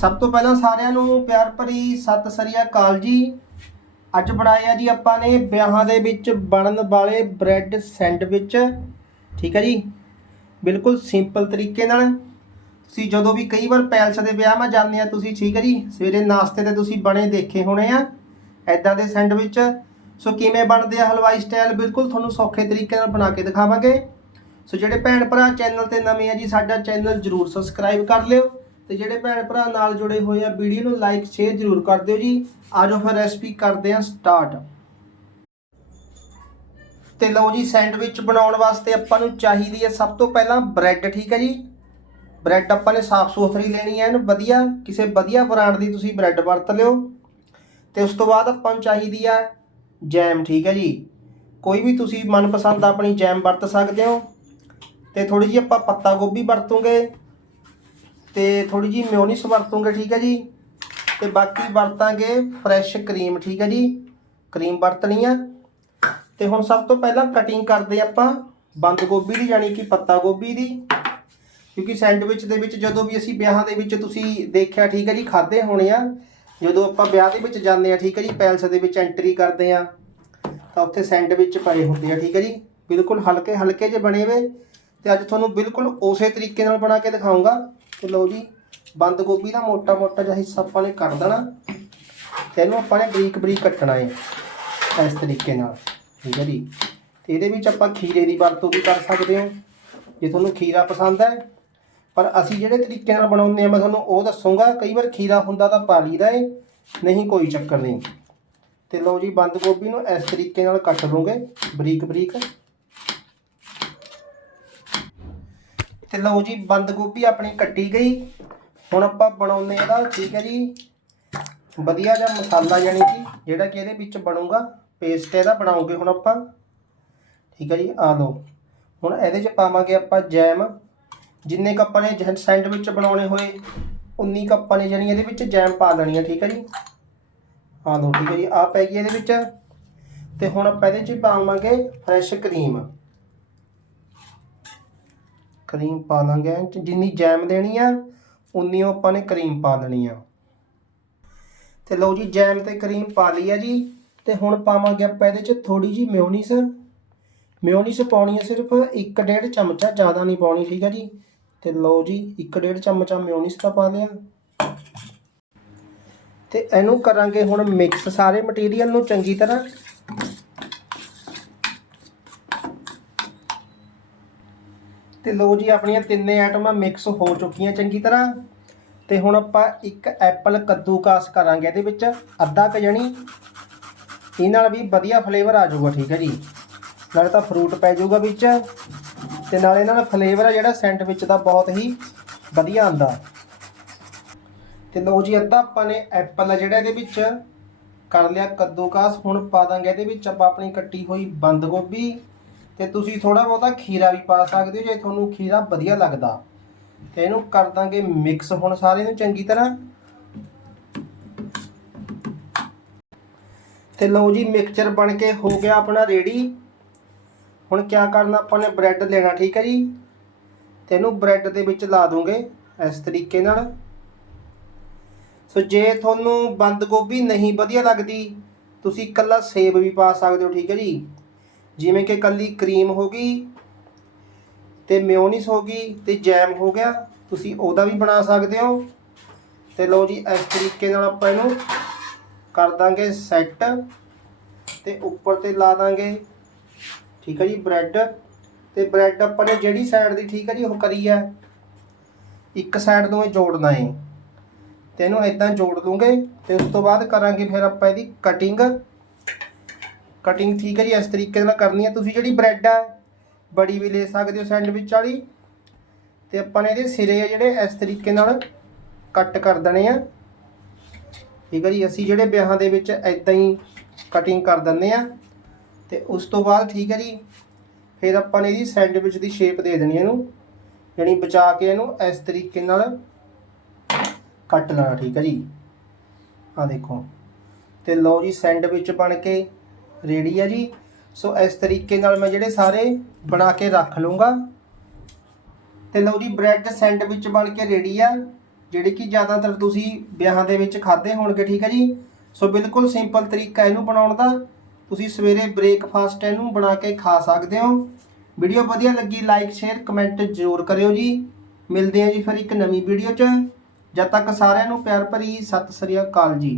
ਸਭ ਤੋਂ ਪਹਿਲਾਂ ਸਾਰਿਆਂ ਨੂੰ ਪਿਆਰ ਭਰੀ ਸਤਿ ਸ੍ਰੀ ਅਕਾਲ ਜੀ। ਅੱਜ ਬਣਾਇਆ ਜੀ ਆਪਾਂ ਨੇ ਵਿਆਹਾਂ ਦੇ ਵਿੱਚ ਬਣਨ ਵਾਲੇ ਬ੍ਰੈਡ ਸੈਂਡਵਿਚ, ਠੀਕ ਹੈ ਜੀ? ਬਿਲਕੁਲ ਸਿੰਪਲ ਤਰੀਕੇ ਨਾਲ। ਤੁਸੀਂ ਜਦੋਂ ਵੀ ਕਈ ਵਾਰ ਪੈਲਸ ਦੇ ਵਿਆਹ 'ਮਾ ਜਾਂਦੇ ਆ ਤੁਸੀਂ, ਠੀਕ ਹੈ ਜੀ? ਸਵੇਰੇ ਨਾਸ਼ਤੇ ਤੇ ਤੁਸੀਂ ਬਣੇ ਦੇਖੇ ਹੋਣੇ ਆ ਐਦਾਂ ਦੇ ਸੈਂਡਵਿਚ। ਸੋ ਕਿਵੇਂ ਬਣਦੇ ਆ ਹਲਵਾਈ ਸਟਾਈਲ? ਬਿਲਕੁਲ ਤੁਹਾਨੂੰ ਸੌਖੇ ਤਰੀਕੇ ਨਾਲ ਬਣਾ ਕੇ ਦਿਖਾਵਾਂਗੇ। ਸੋ ਜਿਹੜੇ ਭੈਣ ਭਰਾ ਚੈਨਲ ਤੇ ਨਵੇਂ ਆ ਜੀ, ਸਾਡਾ ਚੈਨਲ ਜਰੂਰ ਸਬਸਕ੍ਰਾਈਬ ਕਰ ਲਿਓ। ਤੇ ਜਿਹੜੇ ਭੈਣ ਭਰਾ ਨਾਲ ਜੁੜੇ ਹੋਏ ਆ, ਵੀਡੀਓ ਨੂੰ ਲਾਈਕ ਸ਼ੇਅਰ ਜਰੂਰ ਕਰ ਦਿਓ ਜੀ। ਆਜੋ ਫਿਰ ਰੈਸਪੀ ਕਰਦੇ ਆ ਸਟਾਰਟ ਤੇ ਲਓ ਜੀ ਸੈਂਡਵਿਚ ਬਣਾਉਣ ਵਾਸਤੇ ਆਪਾਂ ਨੂੰ ਚਾਹੀਦੀ ਹੈ ਸਭ ਤੋਂ ਪਹਿਲਾਂ ਬ੍ਰੈਡ ਠੀਕ ਹੈ ਜੀ? ਬ੍ਰੈਡ ਆਪਾਂ ਨੇ ਸਾਫ਼ ਸੁਥਰੀ ਲੈਣੀ ਹੈ ਇਹਨੂੰ, ਵਧੀਆ, ਕਿਸੇ ਵਧੀਆ ਬ੍ਰਾਂਡ ਦੀ ਤੁਸੀਂ ਬ੍ਰੈਡ ਵਰਤ ਲਿਓ। ਤੇ ਉਸ ਤੋਂ ਬਾਅਦ ਆਪਾਂ ਨੂੰ ਚਾਹੀਦੀ ਆ ਜੈਮ ਠੀਕ ਹੈ ਜੀ? ਕੋਈ ਵੀ ਤੁਸੀਂ ਮਨਪਸੰਦ ਆਪਣੀ ਜੈਮ ਵਰਤ ਸਕਦੇ ਹੋ। ਤੇ ਥੋੜੀ ਜਿਹੀ ਆਪਾਂ ਪੱਤਾ ਗੋਭੀ ਵਰਤੂਗੇ। ਤੇ ਥੋੜੀ ਜਿਹੀ ਮਿਓਨੀਸ ਵਰਤੂਗੇ, ਠੀਕ ਹੈ ਜੀ? ਤੇ ਬਾਕੀ ਵਰਤਾਂਗੇ ਫਰੈਸ਼ ਕਰੀਮ ਠੀਕ ਹੈ ਜੀ? ਕਰੀਮ ਵਰਤਣੀ ਆ। ਤੇ ਹੁਣ ਸਭ ਤੋਂ ਪਹਿਲਾਂ ਕਟਿੰਗ ਕਰਦੇ ਆਪਾਂ ਬੰਦ ਗੋਭੀ ਦੀ, ਯਾਨੀ ਕਿ ਪੱਤਾ ਗੋਭੀ ਦੀ। ਕਿਉਂਕਿ ਸੈਂਡਵਿਚ ਦੇ ਵਿੱਚ ਜਦੋਂ ਵੀ ਅਸੀਂ ਵਿਆਹਾਂ ਦੇ ਵਿੱਚ ਤੁਸੀਂ ਦੇਖਿਆ, ਠੀਕ ਹੈ ਜੀ ਖਾਦੇ ਹੋਣੇ ਆ। ਜਦੋਂ ਆਪਾਂ ਵਿਆਹ ਦੇ ਵਿੱਚ ਜਾਂਦੇ ਆ, ਠੀਕ ਹੈ ਜੀ, ਪੈਲਸ ਦੇ ਵਿੱਚ ਐਂਟਰੀ ਕਰਦੇ ਆ, ਤਾਂ ਉੱਥੇ ਸੈਂਡਵਿਚ ਪਏ ਹੁੰਦੇ ਆ, ਠੀਕ ਹੈ ਜੀ। ਬਿਲਕੁਲ ਹਲਕੇ ਹਲਕੇ ਜਿਹੇ ਬਣੇ ਹੋਏ, ਤੇ ਅੱਜ ਤੁਹਾਨੂੰ ਬਿਲਕੁਲ ਉਸੇ ਤਰੀਕੇ ਨਾਲ ਬਣਾ ਕੇ ਦਿਖਾਉਂਗਾ। ਤੇ ਲਓ ਜੀ। ਬੰਦ ਗੋਭੀ ਦਾ ਮੋਟਾ ਮੋਟਾ ਜਿਹਾ ਹਿੱਸਾ ਆਪਾਂ ਨੇ ਕੱਢ ਦੇਣਾ। ਤੇ ਇਹਨੂੰ ਆਪਾਂ ਨੇ ਬਰੀਕ ਬਰੀਕ ਕੱਟਣਾ ਹੈ ਇਸ ਤਰੀਕੇ ਨਾਲ। ਠੀਕ ਹੈ ਜੀ। ਤੇ ਇਹਦੇ ਵਿੱਚ ਆਪਾਂ ਖੀਰੇ ਦੀ ਵਰਤੋਂ ਵੀ ਕਰ ਸਕਦੇ ਹੋ। ਜੇ ਤੁਹਾਨੂੰ ਖੀਰਾ ਪਸੰਦ ਹੈ, ਪਰ ਅਸੀਂ ਜਿਹੜੇ ਤਰੀਕੇ ਨਾਲ ਬਣਾਉਂਦੇ ਆ ਮੈਂ ਤੁਹਾਨੂੰ ਉਹ ਦੱਸੂਗਾ। ਕਈ ਵਾਰ ਖੀਰਾ ਹੁੰਦਾ ਤਾਂ ਪਾ ਲਈਦਾ ਏ, ਨਹੀਂ ਕੋਈ ਚੱਕਰ ਨਹੀਂ। ਤੇ ਲਓ ਜੀ, ਬੰਦ ਗੋਭੀ ਨੂੰ ਇਸ ਤਰੀਕੇ ਨਾਲ ਕੱਟ ਲਓਗੇ ਬਰੀਕ ਬਰੀਕ। ਤੇ ਲਓ ਜੀ, ਬੰਦ ਗੋਭੀ ਆਪਣੀ ਕੱਟੀ ਗਈ। ਹੁਣ ਆਪਾਂ ਬਣਾਉਂਦੇ ਇਹਦਾ, ਠੀਕ ਹੈ ਜੀ। ਵਧੀਆ ਜਿਹਾ ਮਸਾਲਾ ਜਾਨੀ ਕਿ, ਜਿਹੜਾ ਕਿ ਇਹਦੇ ਵਿੱਚ ਬਣੂਗਾ। ਪੇਸਟ ਇਹਦਾ ਬਣਾਉਂਗੇ ਹੁਣ ਆਪਾਂ। ਠੀਕ ਹੈ ਜੀ ਆ ਲਓ। ਹੁਣ ਇਹਦੇ 'ਚ ਪਾਵਾਂਗੇ ਆਪਾਂ ਜੈਮ। ਜਿੰਨੇ ਕੱਪ ਆਪਾਂ ਨੇ ਸੈਂਡਵਿਚ ਬਣਾਉਣੇ ਹੋਏ, ਉਨੀ ਕੱਪ ਆਪਾਂ ਨੇ ਜਾਨੀ ਇਹਦੇ ਵਿੱਚ ਜੈਮ ਪਾ ਦੇਣੀ ਹੈ, ਠੀਕ ਹੈ ਜੀ। ਆ ਲਓ, ਠੀਕ ਹੈ ਜੀ ਆ ਪੈ ਗਈ ਇਹਦੇ ਵਿੱਚ। ਤੇ ਹੁਣ ਆਪਾਂ ਇਹਦੇ 'ਚ ਪਾਵਾਂਗੇ ਫਰੈਸ਼ ਕਰੀਮ। ਕਰੀਮ ਪਾ ਲਾਂਗੇ। ਜਿੰਨੀ ਜੈਮ ਦੇਣੀ ਆ, ਉਨੀ ਉਹ ਆਪਾਂ ਨੇ ਕਰੀਮ ਪਾ ਦੇਣੀ ਆ। ਤੇ ਲਓ ਜੀ, ਜੈਮ ਤੇ ਕਰੀਮ ਪਾ ਲਈ ਆ ਜੀ। ਤੇ ਹੁਣ ਪਾਵਾਂਗੇ ਆਪਾਂ ਇਹਦੇ 'ਚ ਥੋੜੀ ਜੀ ਮਿਓਨੀਸ। ਮਿਓਨੀਸ ਪਾਉਣੀ ਹੈ ਸਿਰਫ 1.5 ਚਮਚਾ, ਜ਼ਿਆਦਾ ਨਹੀਂ ਪਾਉਣੀ, ਠੀਕ ਹੈ ਜੀ। ਤੇ ਲਓ ਜੀ 1.5 ਚਮਚਾ ਮਿਓਨੀਸ ਦਾ ਪਾ ਲਿਆ। ਤੇ ਇਹਨੂੰ ਕਰਾਂਗੇ ਹੁਣ ਮਿਕਸ ਸਾਰੇ ਮਟੀਰੀਅਲ ਨੂੰ ਚੰਗੀ ਤਰ੍ਹਾਂ। ਤੇ ਲਓ ਜੀ ਆਪਣੀਆਂ ਤਿੰਨੇ ਆਈਟਮਾਂ ਮਿਕਸ ਹੋ ਚੁੱਕੀਆਂ ਚੰਗੀ ਤਰ੍ਹਾਂ। ਤੇ ਹੁਣ ਆਪਾਂ ਇੱਕ ਐਪਲ ਕੱਦੂਕਾਸ ਕਰਾਂਗੇ ਇਹਦੇ ਵਿੱਚ, ਅੱਧਾ ਕੁ ਜਣੀ। ਇਹ ਨਾਲ ਵੀ ਵਧੀਆ ਫਲੇਵਰ ਆ ਜਾਊਗਾ, ਠੀਕ ਹੈ ਜੀ। ਨਾਲੇ ਤਾਂ ਫਰੂਟ ਪੈ ਜਾਊਗਾ ਵਿੱਚ। ਤੇ ਨਾਲੇ ਨਾਲ ਫਲੇਵਰ ਆ ਜਿਹੜਾ ਸੈਂਡਵਿਚ ਦਾ ਬਹੁਤ ਹੀ ਵਧੀਆ ਆਂਦਾ ਤੇ ਲੋ ਜੀ, ਅੱਧਾ ਆਪਾਂ ਨੇ ਐਪਲ ਆ ਜਿਹੜਾ ਇਹਦੇ ਵਿੱਚ। ਕਰ ਲਿਆ ਕੱਦੂਕਾਸ, ਹੁਣ ਪਾ ਦਾਂਗੇ ਇਹਦੇ ਵਿੱਚ, ਆਪਾਂ ਆਪਣੀ ਕੱਟੀ ਹੋਈ ਬੰਦ ਗੋਭੀ। ਤੇ ਤੁਸੀਂ ਥੋੜਾ ਬਹੁਤਾ ਖੀਰਾ ਵੀ ਪਾ ਸਕਦੇ ਹੋ, ਜੇ ਤੁਹਾਨੂੰ ਖੀਰਾ ਵਧੀਆ ਲੱਗਦਾ। ਤੇ ਇਹਨੂੰ ਕਰ ਦਾਂਗੇ ਮਿਕਸ ਹੁਣ ਸਾਰੇ ਨੂੰ ਚੰਗੀ ਤਰ੍ਹਾਂ। ਤੇ ਲਓ ਜੀ ਮਿਕਸਚਰ ਬਣ ਕੇ ਹੋ ਗਿਆ ਆਪਣਾ ਰੈਡੀ ਹੁਣ ਕੀ ਕਰਨਾ, ਆਪਾਂ ਨੇ ਬ੍ਰੈਡ ਲੈਣਾ, ਠੀਕ ਹੈ ਜੀ? ਤੇ ਇਹਨੂੰ ਬ੍ਰੈਡ ਦੇ ਵਿੱਚ ਲਾ ਦੋਗੇ ਇਸ ਤਰੀਕੇ ਨਾਲ। ਸੋ ਜੇ ਤੁਹਾਨੂੰ ਬੰਦ ਗੋਭੀ ਨਹੀਂ ਵਧੀਆ ਲੱਗਦੀ, ਤੁਸੀਂ ਇਕੱਲਾ ਸੇਬ ਵੀ ਪਾ ਸਕਦੇ ਹੋ, ਠੀਕ ਹੈ ਜੀ? ਜਿਵੇਂ ਕਿ ਕੱਲੀ ਕਰੀਮ ਹੋ ਗਈ ਤੇ ਮਿਓਨੀਸ ਹੋ ਗਈ ਤੇ ਜੈਮ ਹੋ ਗਿਆ, ਤੁਸੀਂ ਉਹਦਾ ਵੀ ਬਣਾ ਸਕਦੇ ਹੋ। ਤੇ ਲਓ ਜੀ, ਇਸ ਤਰੀਕੇ ਨਾਲ ਆਪਾਂ ਇਹਨੂੰ ਕਰ ਦਾਂਗੇ ਸੈੱਟ ਤੇ ਉੱਪਰ ਤੇ ਲਾ ਦਾਂਗੇ, ਠੀਕ ਹੈ ਜੀ, ਬ੍ਰੈਡ। ਤੇ ਬ੍ਰੈਡ ਆਪਾਂ ਨੇ ਜਿਹੜੀ ਸਾਈਡ ਦੀ ਠੀਕ ਹੈ ਜੀ, ਉਹ ਕਰੀ ਹੈ। ਇੱਕ ਸਾਈਡ ਨੂੰ ਇਹ ਜੋੜਨਾ ਹੈ। ਤੇ ਇਹਨੂੰ ਇਦਾਂ ਜੋੜ ਦੂੰਗੇ ਤੇ ਉਸ ਤੋਂ ਬਾਅਦ ਕਰਾਂਗੇ ਫਿਰ ਆਪਾਂ ਇਹਦੀ ਕਟਿੰਗ ਕਟਿੰਗ ਠੀਕ ਹੈ ਜੀ, ਇਸ ਤਰੀਕੇ ਨਾਲ ਕਰਨੀ ਹੈ। ਤੁਸੀਂ ਜਿਹੜੀ ਬ੍ਰੈਡ ਆ, ਬੜੀ ਵੀ ਲੈ ਸਕਦੇ ਹੋ ਸੈਂਡਵਿਚ ਵਾਲੀ। ਤੇ ਆਪਾਂ ਨੇ ਇਹਦੇ ਸਿਰੇ ਆ ਜਿਹੜੇ, ਇਸ ਤਰੀਕੇ ਨਾਲ ਕੱਟ ਕਰ ਦੇਣੇ ਆ। ਠੀਕ ਹੈ ਜੀ, ਅਸੀਂ ਜਿਹੜੇ ਵਿਆਹਾਂ ਦੇ ਵਿੱਚ ਇਦਾਂ ਹੀ ਕਟਿੰਗ ਕਰ ਦਿੰਦੇ ਆ। ਤੇ ਉਸ ਤੋਂ ਬਾਅਦ ਠੀਕ ਹੈ ਜੀ, ਫਿਰ ਆਪਾਂ ਨੇ ਇਹਦੀ ਸੈਂਡਵਿਚ ਦੀ ਸ਼ੇਪ ਦੇ ਦੇਣੀ ਇਹਨੂੰ। ਯਾਨੀ ਬਚਾ ਕੇ ਇਹਨੂੰ ਇਸ ਤਰੀਕੇ ਨਾਲ ਕੱਟ ਲੈਣਾ, ਠੀਕ ਹੈ ਜੀ। ਆ ਦੇਖੋ। ਤੇ ਲਓ ਜੀ ਸੈਂਡਵਿਚ ਬਣ ਕੇ ਰੈਡੀ ਹੈ ਜੀ। ਸੋ ਇਸ ਤਰੀਕੇ ਨਾਲ ਮੈਂ ਜਿਹੜੇ ਸਾਰੇ ਬਣਾ ਕੇ ਰੱਖ ਲੂੰਗਾ ਤੇ ਲਓ ਜੀ, ਬ੍ਰੈਡ ਸੈਂਡਵਿਚ ਬਣ ਕੇ ਰੈਡੀ ਆ, ਜਿਹੜੇ ਕਿ ਜ਼ਿਆਦਾਤਰ ਤੁਸੀਂ ਵਿਆਹਾਂ ਦੇ ਵਿੱਚ ਖਾਦੇ ਹੋਣਗੇ, ਠੀਕ ਹੈ ਜੀ। ਸੋ ਬਿਲਕੁਲ ਸਿੰਪਲ ਤਰੀਕਾ ਇਹਨੂੰ ਬਣਾਉਣ ਦਾ। ਤੁਸੀਂ ਸਵੇਰੇ ਬ੍ਰੇਕਫਾਸਟ ਇਹਨੂੰ ਬਣਾ ਕੇ ਖਾ ਸਕਦੇ ਹੋ। ਵੀਡੀਓ ਵਧੀਆ ਲੱਗੀ, ਲਾਈਕ, ਸ਼ੇਅਰ, ਕਮੈਂਟ ਜ਼ਰੂਰ ਕਰਿਓ ਜੀ। ਮਿਲਦੇ ਹਾਂ ਜੀ ਫਿਰ ਇੱਕ ਨਵੀਂ ਵੀਡੀਓ 'ਚ। ਜਦ ਤੱਕ ਸਾਰਿਆਂ ਨੂੰ ਪਿਆਰ ਭਰੀ ਸਤਿ ਸ੍ਰੀ ਅਕਾਲ ਜੀ।